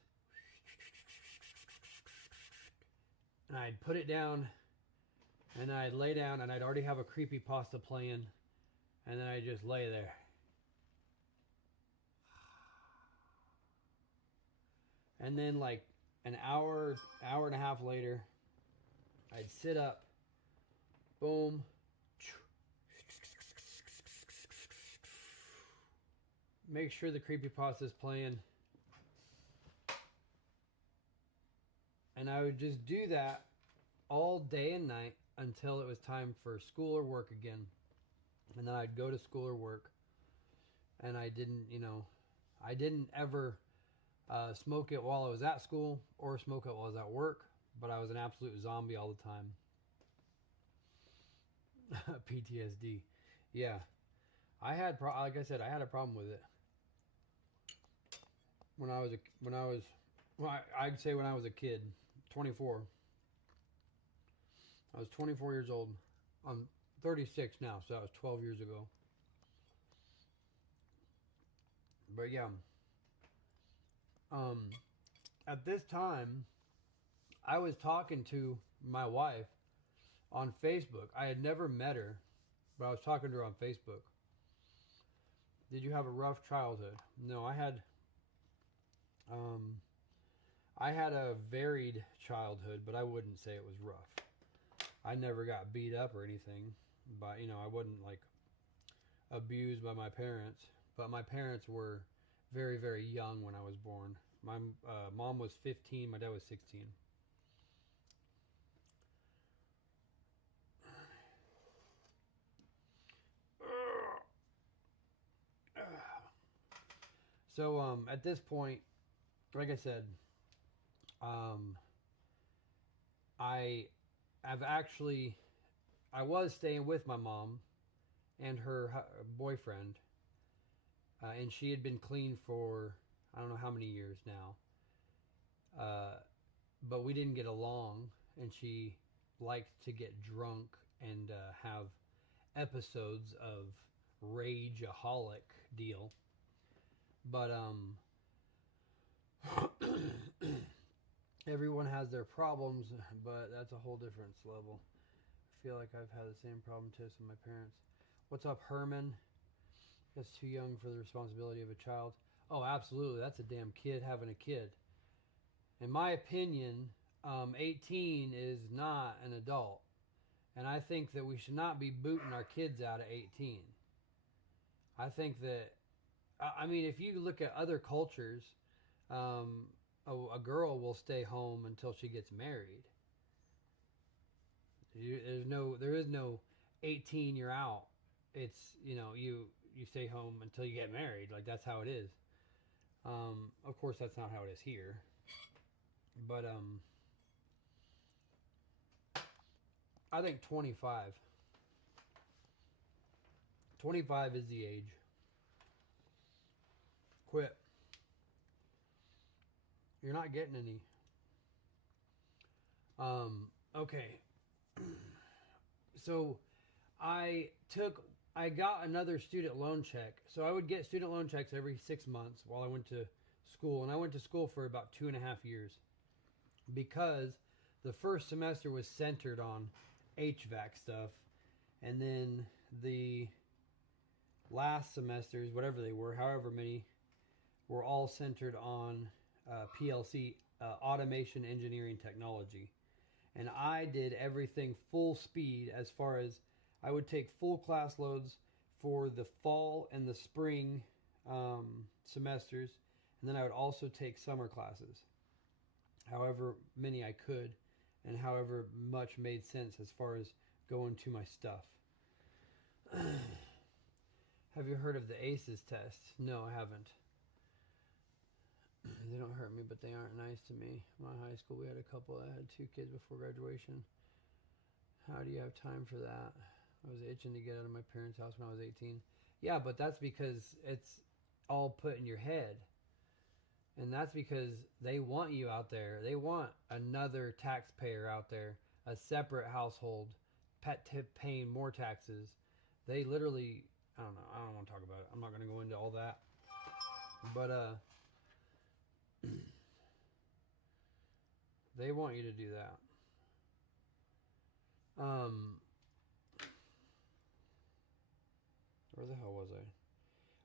and I'd put it down, and I'd lay down, and I'd already have a creepypasta playing, and then I'd just lay there. And then like an hour and a half later, I'd sit up, boom, make sure the creepypasta is playing, and I would just do that all day and night until it was time for school or work again. And then I'd go to school or work, and I didn't ever smoke it while I was at school or smoke it while I was at work, but I was an absolute zombie all the time. PTSD. Yeah. Like I said, I had a problem with it. I'd say when I was a kid, 24. I was 24 years old. I'm 36 now, so that was 12 years ago. But yeah, At this time, I was talking to my wife on Facebook. I had never met her, but I was talking to her on Facebook. Did you have a rough childhood? No, I had a varied childhood, but I wouldn't say it was rough. I never got beat up or anything, but I wasn't like abused by my parents. But my parents were very, very young when I was born. My mom was 15, my dad was 16. So at this point, like I said, I I was staying with my mom and her boyfriend, and she had been clean for I don't know how many years now. But we didn't get along, and she liked to get drunk and have episodes of rageaholic deal. But everyone has their problems, but that's a whole different level. I feel like I've had the same problem too with my parents. What's up, Herman? That's too young for the responsibility of a child. Oh, absolutely. That's a damn kid having a kid. In my opinion, 18 is not an adult. And I think that we should not be booting our kids out at 18. I think that, I mean, if you look at other cultures, a girl will stay home until she gets married. There is no 18 you're out. It's, you stay home until you get married. Like, that's how it is. Of course, that's not how it is here. But, I think 25. 25 is the age. Quit. You're not getting any. Okay. So I got another student loan check. So I would get student loan checks every 6 months while I went to school. And I went to school for about 2.5 years because the first semester was centered on HVAC stuff. And then the last semesters, whatever they were, however many, were all centered on PLC, automation engineering technology. And I did everything full speed as far as I would take full class loads for the fall and the spring semesters. And then I would also take summer classes, however many I could and however much made sense as far as going to my stuff. Have you heard of the ACEs test? No, I haven't. They don't hurt me, but they aren't nice to me. My high school, we had a couple that had 2 kids before graduation. How do you have time for that? I was itching to get out of my parents' house when I was 18. Yeah, but that's because it's all put in your head. And that's because they want you out there. They want another taxpayer out there, a separate household, paying more taxes. They literally, I don't know. I don't want to talk about it. I'm not going to go into all that. But, they want you to do that. Where the hell was I?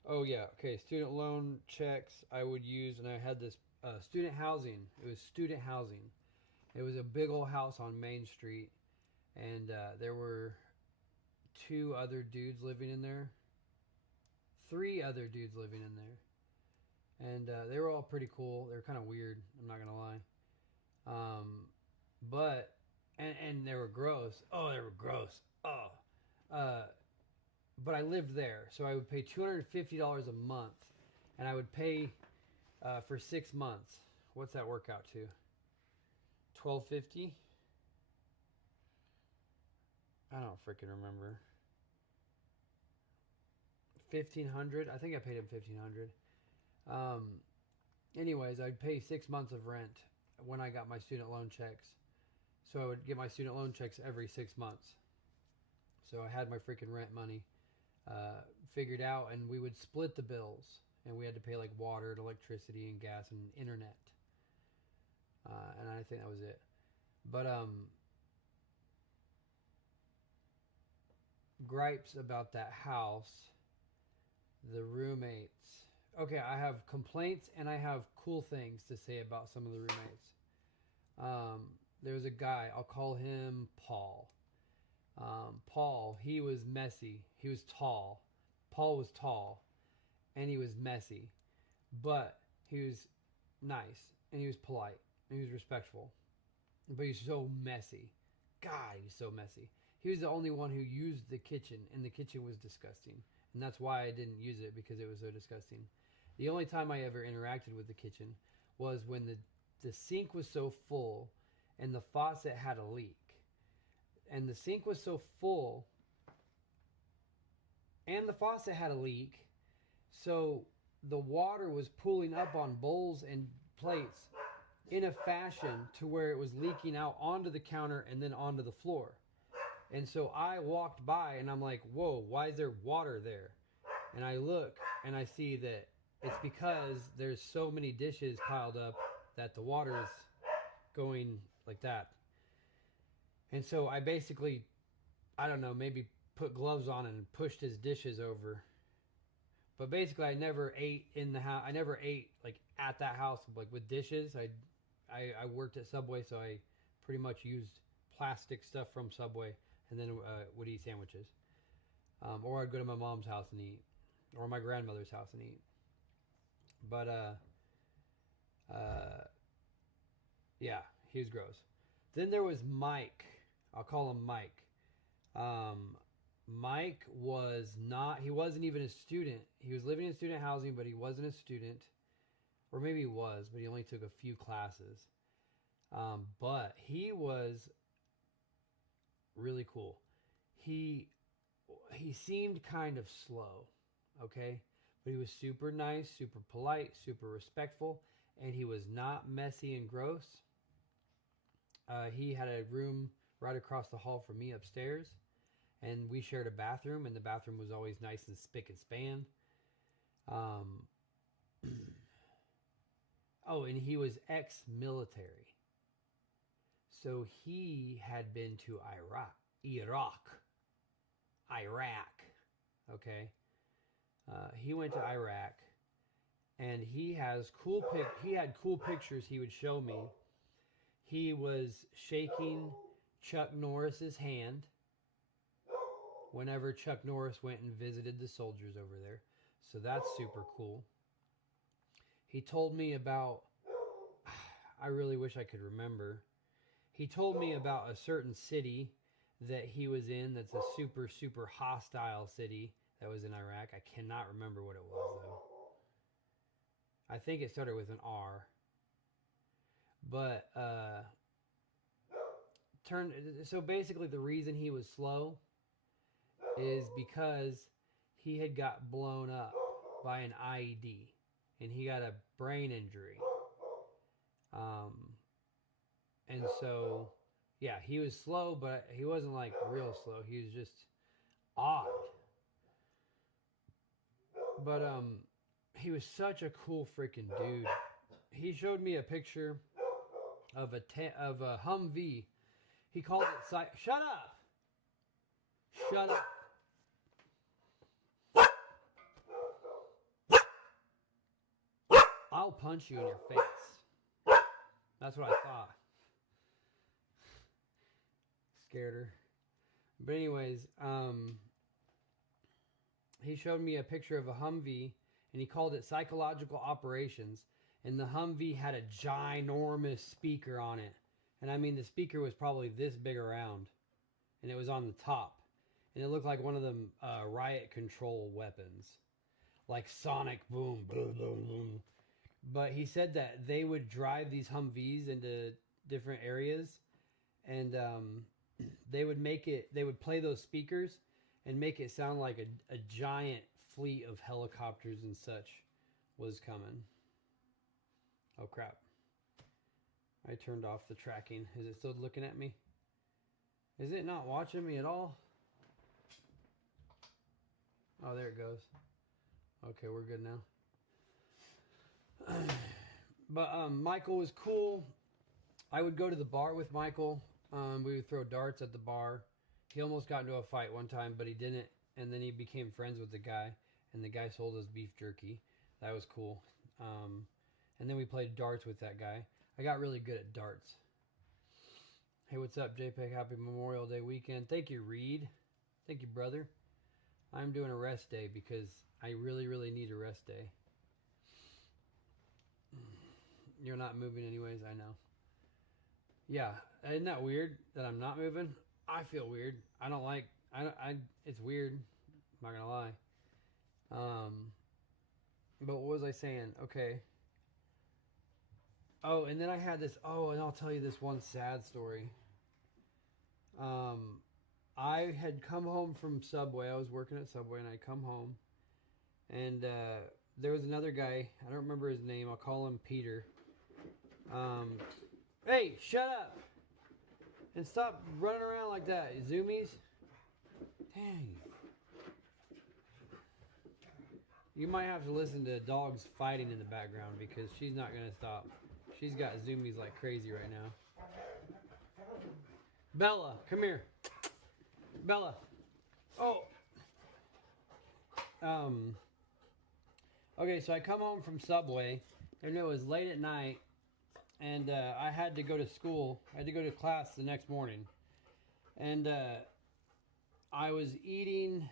Oh yeah, okay. Student loan checks I would use, and I had this student housing. It was student housing. It was a big old house on Main Street, and there were 2 other dudes living in there. 3 other dudes living in there. And they were all pretty cool. They were kind of weird, I'm not going to lie. But, and they were gross. Oh, they were gross. Oh. But I lived there, so I would pay $250 a month. And I would pay for 6 months. What's that work out to? $1,250? I don't freaking remember. $1,500? I think I paid him $1,500. Anyways, I'd pay 6 months of rent when I got my student loan checks. So I would get my student loan checks every 6 months. So I had my freaking rent money figured out, and we would split the bills. and we had to pay like water and electricity and gas and internet. And I think that was it. But gripes about that house, the roommates. Okay, I have complaints and I have cool things to say about some of the roommates. There was a guy, I'll call him Paul. Paul, he was messy. He was tall. Paul was tall and he was messy, but he was nice and he was polite and he was respectful, but he was so messy. God, he was so messy. He was the only one who used the kitchen, and the kitchen was disgusting, and that's why I didn't use it, because it was so disgusting. The only time I ever interacted with the kitchen was when the sink was so full and the faucet had a leak, and the sink was so full and the faucet had a leak, so the water was pooling up on bowls and plates in a fashion to where it was leaking out onto the counter and then onto the floor. And so I walked by and I'm like, whoa, why is there water there? And I look and I see that it's because there's so many dishes piled up that the water is going like that. And so I basically, I don't know, maybe put gloves on and pushed his dishes over. But basically, I never ate in the house. I never ate like at that house like with dishes. I worked at Subway, so I pretty much used plastic stuff from Subway, and then would eat sandwiches. Or I'd go to my mom's house and eat, or my grandmother's house and eat. But yeah, he was gross. Then there was Mike. I'll call him Mike. Mike was not, he wasn't even a student. He was living in student housing, but he wasn't a student. Or maybe he was, but he only took a few classes. But he was really cool. He seemed kind of slow, okay? But he was super nice, super polite, super respectful, and he was not messy and gross. He had a room right across the hall from me upstairs, and we shared a bathroom, and the bathroom was always nice and spick and span. Oh, and he was ex-military. So he had been to Iraq, okay? He went to Iraq, and he had cool pictures he would show me. He was shaking Chuck Norris's hand whenever Chuck Norris went and visited the soldiers over there. So that's super cool. He told me about, I really wish I could remember. He told me about a certain city that he was in that's a super, super hostile city that was in Iraq. I cannot remember what it was, though. I think it started with an R. But, so basically the reason he was slow is because he had got blown up by an IED. And he got a brain injury. And so, yeah, he was slow, but he wasn't like real slow. He was just odd. But he was such a cool freaking dude. He showed me a picture of a Humvee. He called it Shut up! Shut up! I'll punch you in your face. That's what I thought. Scared her. But anyways, he showed me a picture of a Humvee, and he called it Psychological Operations. And the Humvee had a ginormous speaker on it. And I mean, the speaker was probably this big around. And it was on the top. And it looked like one of them riot control weapons. Like sonic boom, boom, boom, boom. But he said that they would drive these Humvees into different areas, and they would play those speakers and make it sound like a giant fleet of helicopters and such was coming. Oh crap. I turned off the tracking. Is it still looking at me? Is it not watching me at all? Oh, there it goes. Okay, we're good now. But Michael was cool. I would go to the bar with Michael. We would throw darts at the bar. He almost got into a fight one time, but he didn't. And then he became friends with the guy, and the guy sold us beef jerky. That was cool. And then we played darts with that guy. I got really good at darts. Hey, what's up, JPEG? Happy Memorial Day weekend. Thank you, Reed. Thank you, brother. I'm doing a rest day because I really, really need a rest day. You're not moving anyways, I know. Yeah, isn't that weird that I'm not moving? I feel weird. I don't like, it's weird. I'm not gonna lie. But what was I saying? Okay. Oh, and then I had this, and I'll tell you this one sad story. I had come home from Subway. I was working at Subway, and I come home, and there was another guy. I don't remember his name. I'll call him Peter. Hey, shut up! And stop running around like that, zoomies. Dang. You might have to listen to dogs fighting in the background because she's not going to stop. She's got zoomies like crazy right now. Bella, come here. Bella. Oh. Okay, so I come home from Subway, and it was late at night, and I had to go to school. I had to go to class the next morning. And I was eating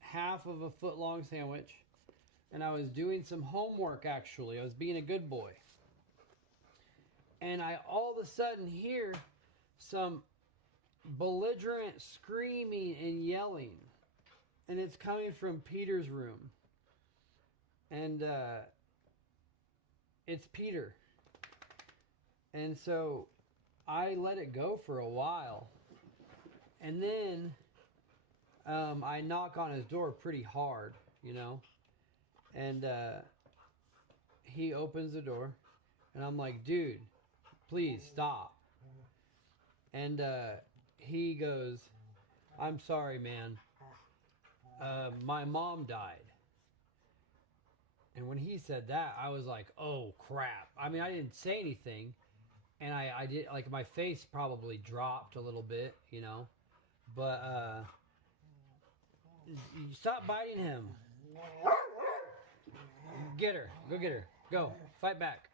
half of a foot-long sandwich, and I was doing some homework, actually. I was being a good boy. And I all of a sudden hear some belligerent screaming and yelling. And it's coming from Peter's room. And it's Peter. And so I let it go for a while. And then I knock on his door pretty hard, you know. And he opens the door. And I'm like, dude, please stop. And he goes, I'm sorry, man. My mom died. And when he said that, I was like, oh, crap. I mean, I didn't say anything. And I did, like, my face probably dropped a little bit, you know. But, stop biting him. Get her. Go get her. Go. Fight back.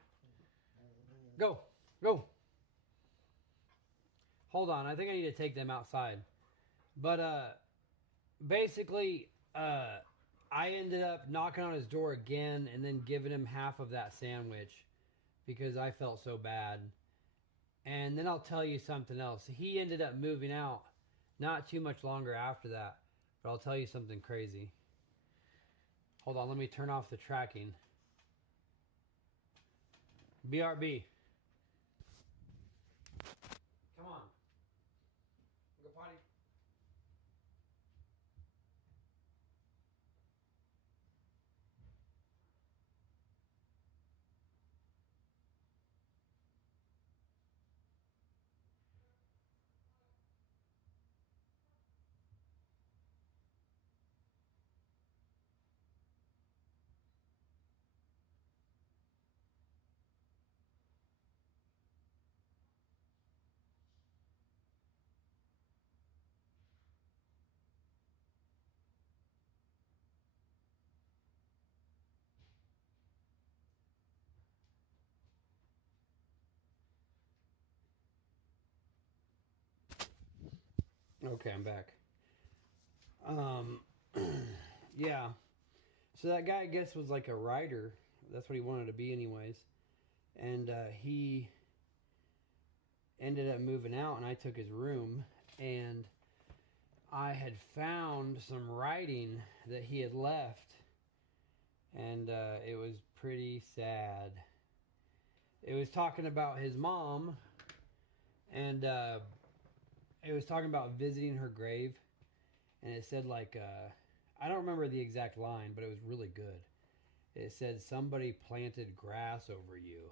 Go. Go. Hold on. I think I need to take them outside. But, basically, I ended up knocking on his door again and then giving him half of that sandwich because I felt so bad. And then I'll tell you something else. He ended up moving out not too much longer after that. But I'll tell you something crazy. Hold on, let me turn off the tracking. BRB. Come on. Go potty. Okay, I'm back. Yeah. So that guy, I guess, was like a writer. That's what he wanted to be anyways. And he ended up moving out, and I took his room. And I had found some writing that he had left. And it was pretty sad. It was talking about his mom. And it was talking about visiting her grave. And it said like, I don't remember the exact line, but it was really good. It said, somebody planted grass over you.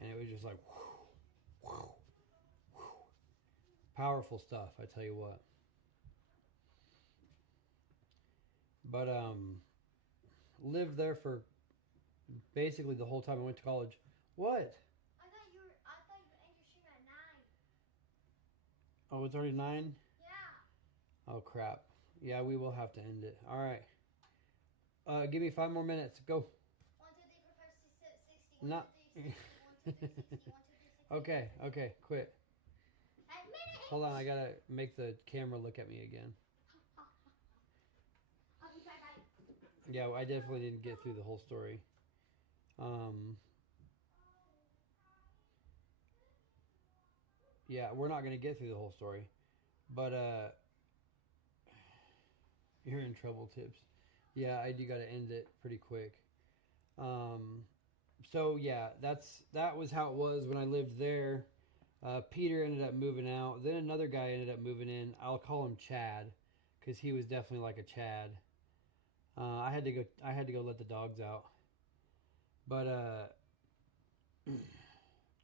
And it was just like, whew, whew, whew. Powerful stuff, I tell you what. But lived there for basically the whole time I went to college. What? I thought you ended your stream at 9. Oh, it's already 9? Yeah. Oh, crap. Yeah, we will have to end it. All right. Give me 5 more minutes. Go. 1, 2, 3, 4, 5, 6, 7, 60. 1, Not. 2, 3, 60. 1, 2, 3, 60. 1, 2, 3, 60. Okay, quit. 5 minutes. Hold on, I gotta make the camera look at me again. I'll be right back. Yeah, I definitely didn't get through the whole story. Yeah, we're not gonna get through the whole story, but you're in trouble, Tips. Yeah, I do gotta end it pretty quick. So yeah, that was how it was when I lived there. Peter ended up moving out. Then another guy ended up moving in. I'll call him Chad, because he was definitely like a Chad. I had to go let the dogs out. But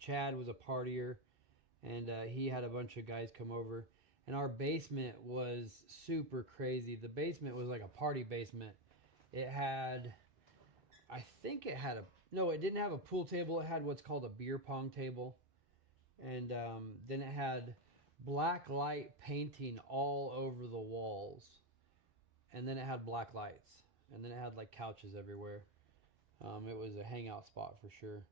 Chad was a partier, and he had a bunch of guys come over. And our basement was super crazy. The basement was like a party basement. It had, I think it had no, it didn't have a pool table. It had what's called a beer pong table. And then it had black light painting all over the walls. And then it had black lights. And then it had like couches everywhere. It was a hangout spot for sure.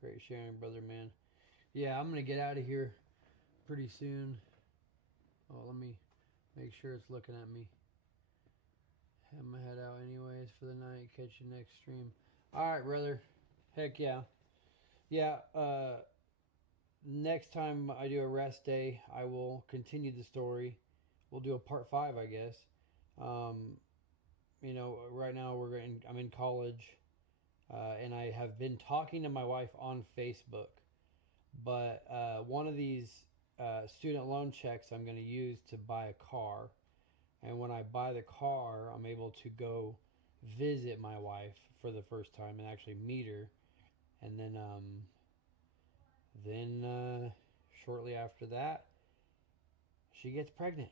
Great sharing, brother, man. Yeah, I'm going to get out of here pretty soon. Oh, let me make sure it's looking at me. Have my head out anyways for the night. Catch you next stream. All right, brother. Heck yeah. Yeah, next time I do a rest day, I will continue the story. We'll do a part 5, I guess. You know, right now I'm in college, and I have been talking to my wife on Facebook. But one of these student loan checks I'm going to use to buy a car. And when I buy the car, I'm able to go visit my wife for the first time and actually meet her. And then shortly after that, she gets pregnant.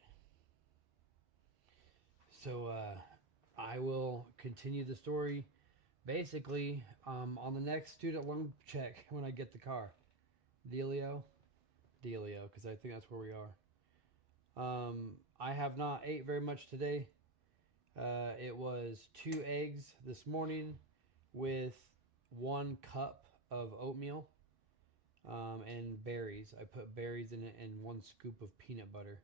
So I will continue the story basically on the next student loan check when I get the car. Dealio, because I think that's where we are. I have not ate very much today. It was 2 eggs this morning with 1 cup of oatmeal and berries. I put berries in it and 1 scoop of peanut butter.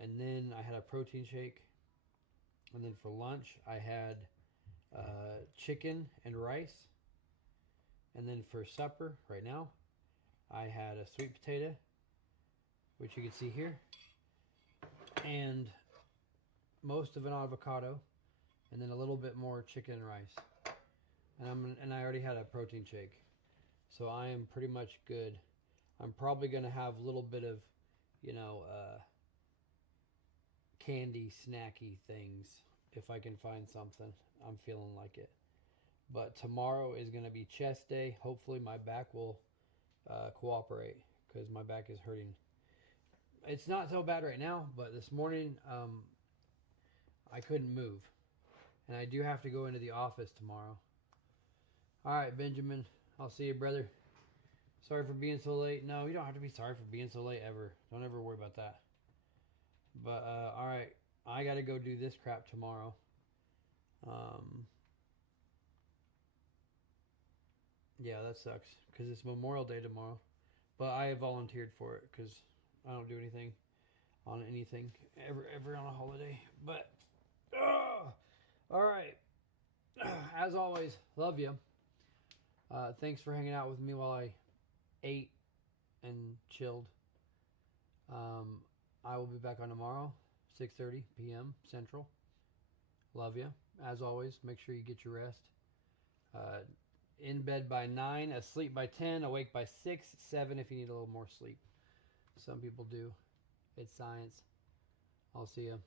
And then I had a protein shake. And then for lunch, I had chicken and rice. And then for supper, right now, I had a sweet potato, which you can see here, and most of an avocado, and then a little bit more chicken and rice. And I already had a protein shake, so I am pretty much good. I'm probably gonna have a little bit of, you know, candy snacky things if I can find something. I'm feeling like it. But tomorrow is gonna be chest day. Hopefully my back will cooperate, because my back is hurting. It's not so bad right now, but this morning I couldn't move, and I do have to go into the office tomorrow. All right, Benjamin, I'll see you, brother. Sorry for being so late. No, you don't have to be sorry for being so late ever. Don't ever worry about that. But all right, I gotta go do this crap tomorrow. Yeah, that sucks, because it's Memorial Day tomorrow. But I volunteered for it, because I don't do anything on anything ever on a holiday. But all right, as always, love you. Thanks for hanging out with me while I ate and chilled. I will be back on tomorrow, 6:30 p.m. Central. Love you. As always, make sure you get your rest. In bed by 9, asleep by 10, awake by 6, 7 if you need a little more sleep. Some people do. It's science. I'll see you.